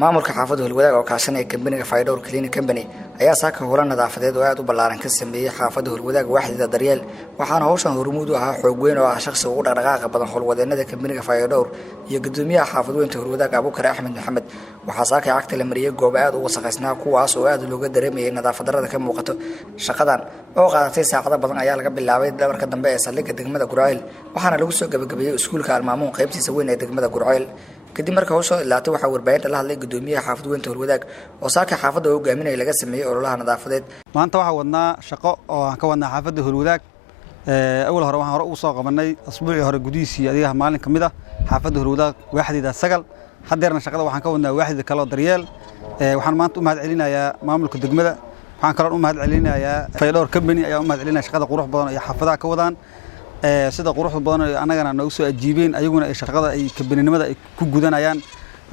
maamulka xaafadda Holwadaag oo kaashanaya kambaniga Fayadhowr Cleaning Company ayaa saaka howlo nadaafadeed oo aad u ballaaran ka sameeyay xaafadda Holwadaag waaxda Daryeel waxaana hawshan hormuud u ahaa xoog weyn oo ah shakhsi ugu dhaqdhaqaaqa badan howlwadeennada kambaniga Fayadhowr iyo gudoomiyaha xaafadweynta Holwadaag Abuukar Axmed Maxamed waxaa saaka cagta la mariyay goobo aad u wasakhaysan kuwaas oo aad looga dareemayay nadaafad darrada ka muuqato shaqadan oo qaadatay saacado badan ayaa laga bilaabay dhabarka dambe ee saldhigga degmada Gurceel waxaana lagu soo gabagabeeyay iskuulka Almaamuun qaybtiisa weyn ee degmada Gurceel kadib marka hawsha ilaatay waxa warbaahinta la hadlay gudoomiyaha xaafadweynta Holwadaag oo saaka xaafadda uu hogaaminay laga sameeyay ololaha nadaafadeed maanta waxa wadnaa shaqo oo aan ka wadnaa xaafadda Holwadaag awal hore waxaan hore u soo qabanay asbuucii hore gudihiisii adiga maalin kamid ah xaafadda Holwadaag waaxdeeda sagal hadeerna shaqada waxaan ka wadnaa waaxda kale oo Daryeel waxaan maanta u mahad celinayaa maamulka degmada waxaan kale u mahad celinayaa Fayadhowr Company ayaa u mahad celinaya shaqada qurux badan ee xaafadaha ka wadaan sida quruxda badan anagana noo soo ajiibeen ayaguna ay shaqada ay kabanimada ay ku gudanayaan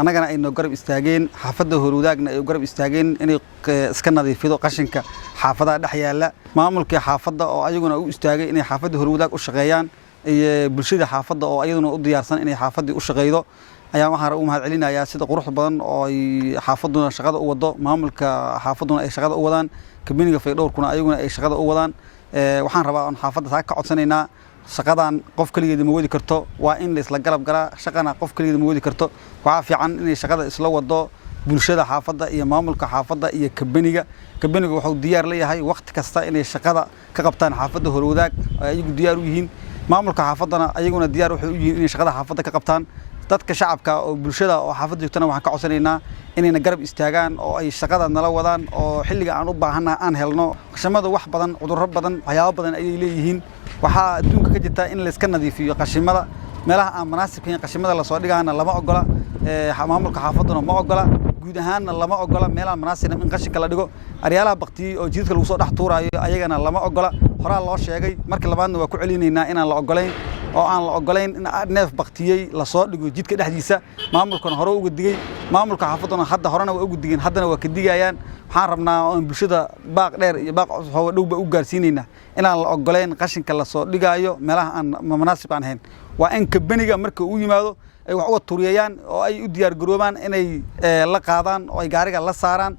anagana ay noo garab istaageen xaafadda Holwadaagna ay garab istaageen inay iska nadiifido qashinka xaafadaha dhex yaala maamulka xaafadda oo ayaguna u istaagay inay xaafadda Holwadaag u shaqeeyaan iyo bulshada xaafadda oo ayaduna u diyaarsan inay xaafadii u shaqeeydo ayaa waxaan u mahad celinayaa sida quruxda badan oo ay xaafaduna shaqada u wado maamulka xaafaduna ay shaqada u wadaan kabaniga Fayadhowrkuna ayaguna ay shaqada u wadaan waxaan rabaa in xaafadda ka codsanaynaa shaqadan qof kaligeed ma wadi karto waa in la isla galab galaa shaqana qof kaligeed ma wadi karto waxa fiican in shaqada isla wado bulshada xaafadda iyo maamulka xaafadda iyo kabaniga wuxuu diyaar leeyahay waqti kasta inay shaqada ka qabtaan xaafadda Holwadaag ay ayagu diyaar u yihiin maamulka xaafaddana ayaguna diyaar waxay u yihiin inay shaqada xaafadda ka qabtaan dadka shacabka oo bulshada oo xaafadda joogtana waxaan ka codsanaynaa inayna garab istaagaan oo ay shaqada nala wadaan oo xilliga aan u baahanahay aan helno qashamada wax badan cudurro badan waxyaabo badan ayay leeyihiin waxaa adduunka ka jirta in la iska nadiifiyo qashimada meelaha aan munaasibka in qashimada la soo dhigaana lama ogola maamulka xaafadduna ma ogola guud ahaanna lama ogola meelaha munaasib in qashinka la dhigo aryaalaha baqtiyay oo jidadka lagu soo dhex tuurayo ayagana lama ogola horaa loo sheegay markii labaadna waa ku celinaynaa inaan la ogolayn oo aan la ogolayn in neef baqtiyay la soo dhigo jidka dhexdiisa maamulkuna hore uga digay maamulka xaafadduna hadda horena waa uga digeen haddana waa ka digayaan waxaan rabnaa in bulshada baaq dheer iyo baaq hawo dhowba u gaarsiinayna inaan la ogolayn qashinka la soo dhigayo meelaha aan munaasib aan ahayn waa in kabaniga marka uu yimaado ay wax uga turiyayaan oo ay u diyaar garoobaan inay la qaadaan oo ay gaariga la saaraan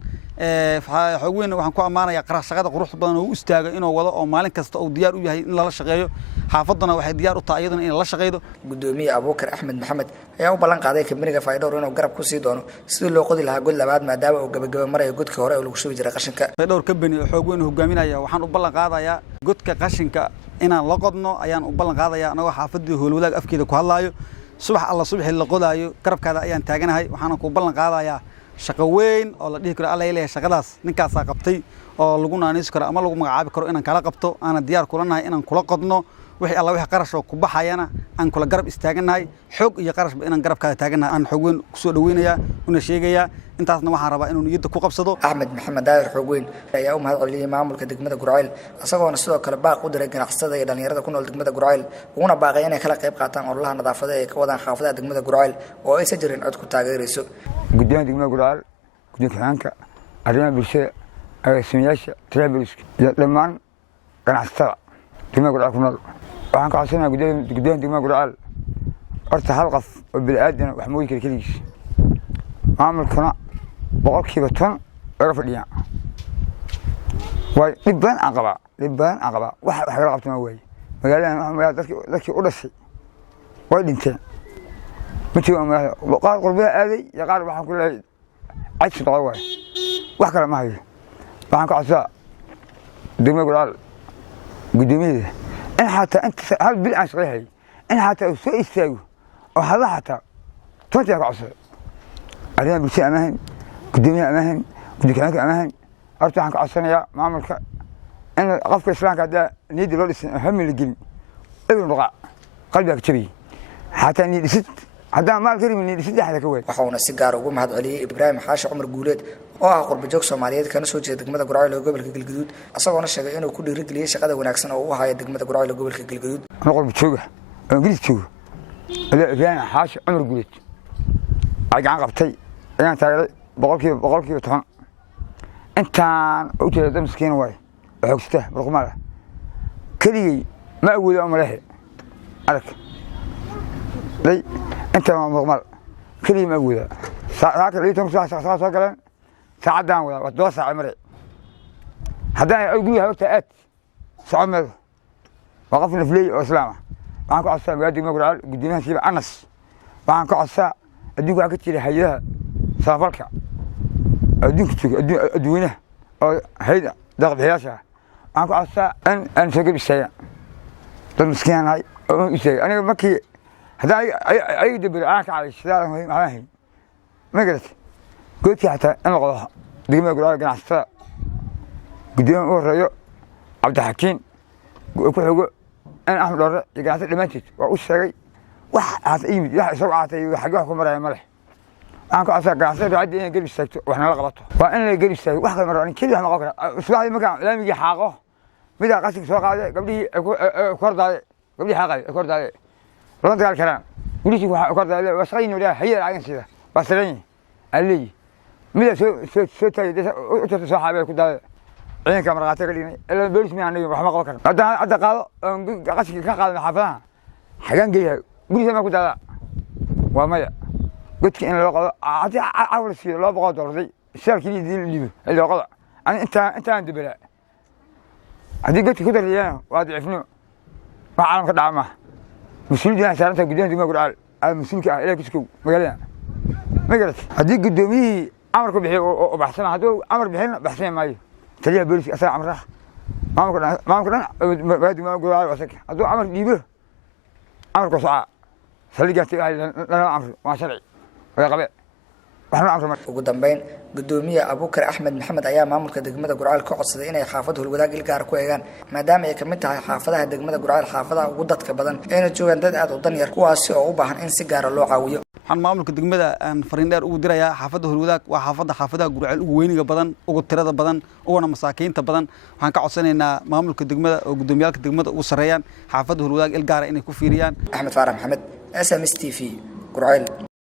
xoog weyn waxaan ku ammaanayaa shaqada quruxda badan oo u istaago inuu wado oo maalin kasta uu diyaar u yahay in la shaqeeyo xaafadduna waxay diyaar u tahay iyaduna in la shaqeeyo gudoomiye Abuukar Axmed Maxamed ayaa u ballan qaaday kambaniga Fayadhowr inuu garab ku sii doono sidii loo qodi lahaa god labaad maadaama uu gabagaba marayo godka hore oo lagu shubi jiray qashinka Fayadhowr Company xoog weyn hogaaminaya waxaan u ballan qaadayaa godka qashinka inaan la qodno ayaan u ballan qaadayaa anagoo xaafadda Holwadaag afkeeda ku hadlaayo subax alla subaxii la qodaayo garabkaada ayaan taaganahay waxaan ku ballan qaadayaa shaqo weyn oo la dhihi karo alla ilaahay shaqadaas ninkaas qabtay oo lagu naaniis karo ama lagu magacaabi karo inaan kala qabto aan diyaar kula nahay inaan kula qodno wixii alla wixii qarash oo ku baxayana aan kula garab istaaganahay xoog iyo qarashba inaan garabkaada taaganahay aan xoog weyn ku soo dhaweynaya una sheegaya intaasna waxaan rabaa inuu niyadda ku qabsado Axmed Maxamed Daahir xoog weyn ayaa u mahad celiyay maamulka degmada Gurceel asagoona sidoo kale baaq u diray ganacsatada iyo dhalinyarada ku nool degmada Gurceel una baaqay inay kala qayb qaataan ololaha nadaafadda ee ka wadaan xaafadaha degmada Gurceel oo ay sajirin cod ku taageerayso guddiga degmada Gurceel guddiga arrimaha bulshada agaasimayaasha travelska iyo dhammaan ganacsatada degmada Gurceel ku nool waxaan ka codsanayaa guddiga degmada Gurceel horta hal qof oo bini'aadan wax mooyi kara keligiis maamulkuna boqolkiiba 10 laga fadhiyaa way dhib badan aan qabaa wax laga qabto ma waaye magaalada dadkii u dhashay way dhinteen midkii qaar qurbada aaday iyo qaar waxaan ku leeyahay caysi dhaqo waaye wax kale ma hayo waxaan ka codsaa degmada Gurceel gudoomiyaha in xataa inta hal bil aan shaqeeyay in xataa soo istaago oo hada xataa toonta ka codsaa arrimaha bulshada amahan gudoomiyaha amahan guddiga amahan horta waxaan ka codsanayaa maamulka in qofka islaamka hadda niyadda loo dhisay hamil la gelin ibn dhuqa qalbiga ka jabiyay xataa niyad dhisid haddaan maal karim niyad dhisid xataa ka weyn waxauna si gaar ugu mahad celiyay Ibraahim Xaashi Cumar Guuleed oo ah qurbajoog Soomaaliyeed kana soo jeeda degmada Gurceel ee gobolka Galgaduud asagoona sheegay inuu ku dhiirigeliyay shaqada wanaagsan oo uu hayo degmada Gurceel ee gobolka Galgaduud qurbajoog Ingiriis joogo Ibraahim Xaashi Cumar Guuleed ay gacan qabtay ayaan taageeray boqolkiiba 10 intaan u jeedo miskiin way xoogsta barqumada كلي ما أقول أم له أرك لي أنت ما مغمر كلي ما أقول ساعات اللي ساعة قالن ساعة دان ولا دو ساعة مري هذا أقول له تأت ساعة مري وقفنا فلي وسلامة معك عصا بيادي ما قرال قدينا سيب أنس معك عصا أديك عكت لي حياها سافرك أدوينه أو هيدا ضغط حياسها معك عصا أن سجل الشيء المسكين هاي شيء أنا مكي هذا أي دبر أنا على الشارع معاه ما قلت حتى أنا غلطها دقيقة قرال كان عصا قدينا وريو عبد الحكيم وكل أنا أحمد الله يقعد لمنتج وأقول شيء واحد يمد واحد سرعة يحققه مرة ملح أنا كأسر قاعد عندي قلب السكت وإحنا لغلطه وأنا قلب السكت واحد مرة كذا ما قبل أسبوع ما كان لا يجي حاقه بدأ قاسك سوق هذا قبلي أكورد هذا قبلي حاقه أكورد هذا رد قال الكلام وليش أكورد هذا وصغير ولا هي العين سيدا بسرني اللي ماذا سو تي صاحبي كذا عين كاميرا تقليني إلا بيرس مي عني رحمة الله كرم هذا قال قاسك كان حافظها حاجان جيها قولي ما كنت لا وما قلت إن لو قضى عاول السير لا بقى دوري السير كذي اللي اللي قضى أنا أنت عند بلاء هذي قلت كده ريان وهذا عفنو ما عالم كده عمه مسؤول جنا سارته قدام دم قرال المسؤول كأ كسكو مقالنا ما قلت هذي قدامي عمركم بحي وبحسن هذا عمر بحين بحسن ماي تليه بيرس أسرع عمره ما ممكن بعد ما قرال وسك هذا عمر ديبه عمر كسعة سلقت لنا عمر ما شرعي ويا قبيل ugu dambeyn gudoomiye Abuukar Axmed Maxamed ayaa maamulka degmada Gurceel ka codsaday inay xaafadda Hulwadaag ilgaar ku eegaan maadaama ay kamid tahay xaafadaha degmada Gurceel xaafadaha ugu dadka badan ee joogan dad aad u dan yar kuwaas oo u baahan in si gaar ah loo caawiyo waxaan maamulka degmada aan fariin dheer ugu dirayaa xaafadda Hulwadaag waa xaafadaha Gurceel ugu weyniga badan ugu tirada badan uguna masaakiinta badan waxaan ka codsanaynaa maamulka degmada oo gudoomiyaalka degmada ugu sareeyaan xaafadda Hulwadaag ilgaar inay ku fiiriyaan Axmed Faarax Maxamed SMS TV Gurceel